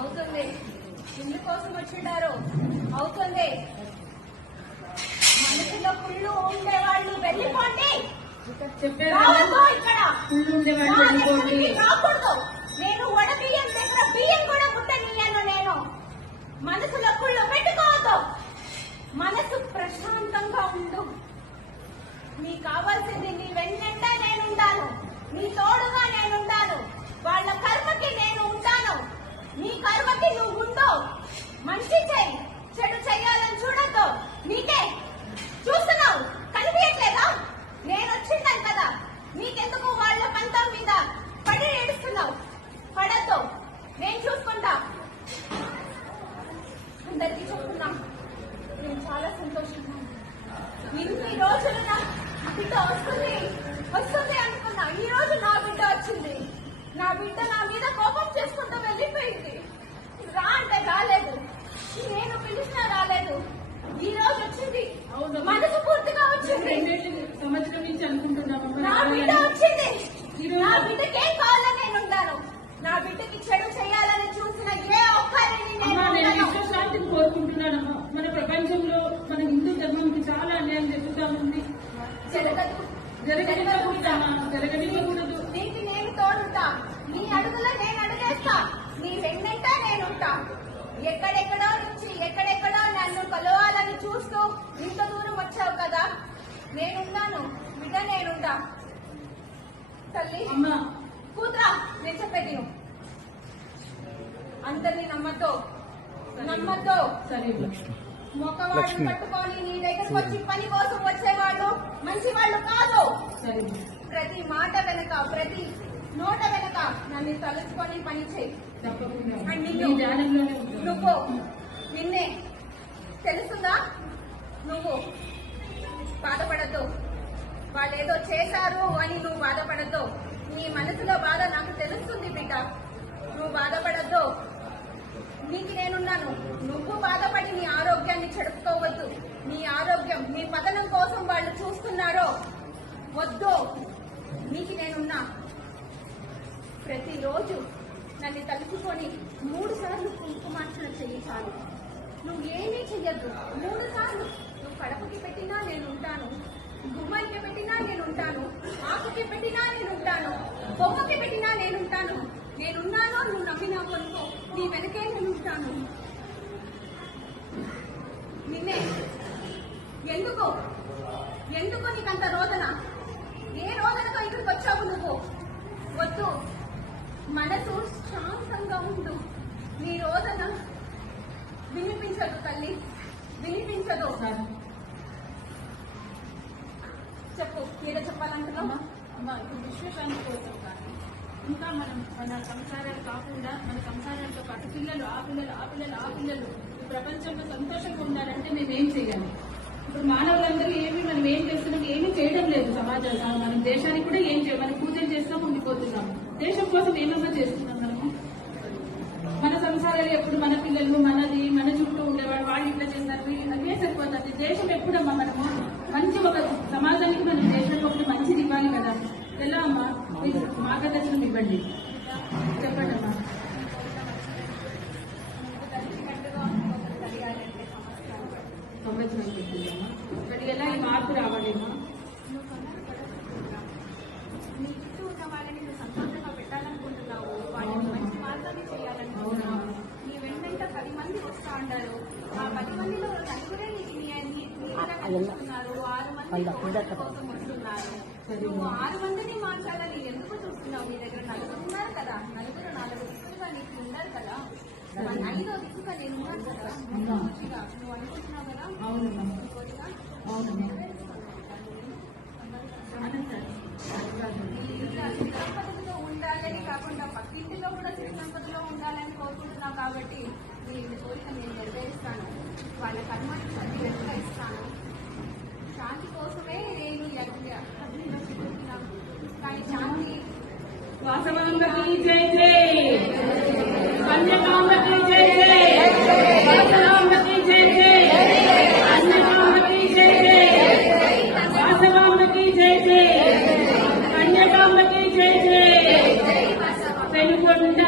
అవుతుంది. ఇందుకోసం వచ్చిండారు అవుతుంది. మనసులో కుళ్ళు ఉండేవాళ్ళు వెళ్ళిపోండి. రాకూడదు. నేను వడ బియ్యం దగ్గర బియ్యం కూడా ముట్టనీయను. నేను మనసులో కుళ్ళు పెట్టుకోవద్దు. మనసు ప్రశాంతంగా ఉండు. నీకు కావాల్సింది నీ వెంట నేనుంటాను. నీ తోడుగా నేనుంటాను. వాళ్ళ కర్మకి నేను ఉంటాను. నీ కర్మకి నువ్వు ఉండవు. మంచి చెయ్యి, చెడు చెయ్యాలని చూడద్దు. నీకే చూస్తున్నావు, కనిపించట్లేదా? నేను వచ్చిందాను కదా, నీకెందుకు వాళ్ళ పంతం మీద పడి ఏడుస్తున్నావు? పడద్దు, నేను చూసుకుంటా. అందరికీ చెప్తున్నా, నేను చాలా సంతోషంగా ఇన్ని రోజులు నా బిడ్డ వస్తుంది అనుకున్నా. ఈ రోజు నా బిడ్డ వచ్చింది. నా బిడ్డ నా మీద కోపం చేసుకుంటూ వెళ్ళిపోయింది. రా అంటే రాలేదు, నేను పిలిచినా రాలేదు. ఈ రోజు వచ్చింది, మనసు పూర్తిగా వచ్చింది. సంవత్సరం నుంచి అనుకుంటున్నాము నా బిడ్డ వచ్చింది. నా బిడ్డకి ఏం కావాలని నేను ఉంటాను. నా బిడ్డకి చెడు చేయాలని చూసిన ఏ ఒక్కరిని నేను విశ్వశాంతిని కోరుకుంటున్నానమ్మా. మన ప్రపంచంలో మన హిందూ ధర్మంకి చాలా అన్యాయం జరుగుతా ఉంది. జరగనివ్వకూడదు. నీకు నేను తోడుంటా. నీ అడుగులో నేను అడుగేస్తా. నీ వెన్నంట నేనుంటా. ఎక్కడెక్కడో నుంచి ఎక్కడెక్కడో నన్ను కలవాలని చూస్తూ ఇంత దూరం వచ్చావు కదా, నేనున్నాను బిడ్డ, నేనుంటా. తల్లి కూతురా, నేను చెప్పేది అందరినీ నమ్మద్దు. సరే, మొక్కవాళ్ళు పట్టుకొని నీ దగ్గరకు వచ్చి పని కోసం వచ్చేవాళ్ళు మంచి వాళ్ళు కాదు. ప్రతి మాట వెనక, ప్రతి నోట వెనక నన్ను తలుచుకొని పని చేయి. నువ్వు నిన్నే తెలుస్తుందా? నువ్వు బాధపడద్దు. వాళ్ళు ఏదో చేశారు అని నువ్వు బాధపడద్దు. నీ మనసులో బాధ నాకు తెలుస్తుంది బిడ్డ. నువ్వు బాధపడద్దు. నీకు నేనున్నాను. నువ్వు బాధపడి నీ ఆరోగ్యాన్ని చెడుపుకోవద్దు. నీ ఆరోగ్యం, నీ పతనం కోసం వాళ్ళు చూస్తున్నారో వద్దు. నీకు నేనున్నా. ప్రతిరోజు నన్ను తలుపుకొని 3 సార్లు కుంకుమార్చన చెయ్యి చాలు. నువ్వు ఏమీ చెయ్యొద్దు. 3 సార్లు నువ్వు కడపకి పెట్టినా నేనుంటాను, గుమ్మాయికి పెట్టినా నేనుంటాను, ఆకుకి పెట్టినా నేనుంటాను, బొమ్మకి పెట్టినా నేనుంటాను. నేనున్నాను, నువ్వు నమ్మినావు అనుకో, నీ వెనకే నేనుంటాను. నిన్నే ఎందుకు నీకంత రోదన? ఏ రోదనతో ఇక్కడికి వచ్చావు నువ్వు? వద్దు. మనసు శాంతంగా ఉండు. నీ రోదన వినిపించదు తల్లి, వినిపించదు. చెప్పు, ఏదో చెప్పాలంటున్నావా? అమ్మా, ఇప్పుడు విశ్వశాంతి కోసం కానీ ఇంకా మన సంసారాలు కాకుండా మన సంసారాలతో పాటు పిల్లలు ఈ ప్రపంచంలో సంతోషంగా ఉండాలంటే మేమేం చేయాలి? ఇప్పుడు మానవులందరూ మనం ఏం చేస్తున్నాం? ఏమీ చేయడం లేదు. సమాజంలో మనం దేశానికి కూడా ఏం చేయాలి? మనం పూజలు చేస్తాం, ఉండిపోతున్నాం. దేశం కోసం ఏమన్నా చేస్తున్నాం మనము? మన సంసారాలు ఎప్పుడు మన పిల్లలు, మనది, మన చుట్టూ ఉండేవాడు, వాళ్ళు ఇట్లా చేస్తారు, వీళ్ళు అదే సరిపోతుంది. దేశం ఎప్పుడమ్మా మనము మంచి ఒక సమాజానికి మనం దేశంలో ఒకటి మంచిది ఇవ్వాలి కదా. ఎలా అమ్మా? మార్గదర్శనం ఇవ్వండి, చెప్పండి అమ్మా. సంవత్సరం పెట్టిందమ్మా. ఇక్కడ ఎలా ఈ మార్పు రావాలేమా? నీ చుట్టూ ఉన్న వాళ్ళని నువ్వు సంతోషంగా పెట్టాలనుకుంటున్నావు, వాళ్ళని మంచి మార్గాన్ని చేయాలనుకుంటున్నావు. నీ వెంట 10 మంది వస్తా ఉంటారు. ఆ 10 మందిలో నలుగురే నీకు వస్తున్నారు, 6 మంది కోసం వస్తున్నారు. నువ్వు 6 మందిని మార్చాలని ఎందుకు చూస్తున్నావు? నీ దగ్గర 4 ఉన్నారు కదా, 4 దిక్కులుగా నీకు ఉన్నారు కదా, 5వ దిక్కుగా నేను ఉన్నాను కదా. నువ్వు అనుకుంటున్నావు కదా. సంపదలో ఉండాలని కాకుండా పక్కింటిలో కూడా సిరి సంపదలో ఉండాలని కోరుకుంటున్నావు. కాబట్టి నీ కోరిక నేను నెరవేరుస్తాను. వాళ్ళ కర్మని ప్రతి ఇస్తాను. శాంతి కోసమే నేను అగ్నిలో చెప్తున్నాను. కానీ శాంతి వాసవాంబకి జై జై, కన్యకాంబకి జై జై, వాసవాంబకి జై జై, కన్యకాంబకి జై జై, వాసవాంబకి జై జై, కన్యకాంబకి జై జై, పెనుకొండ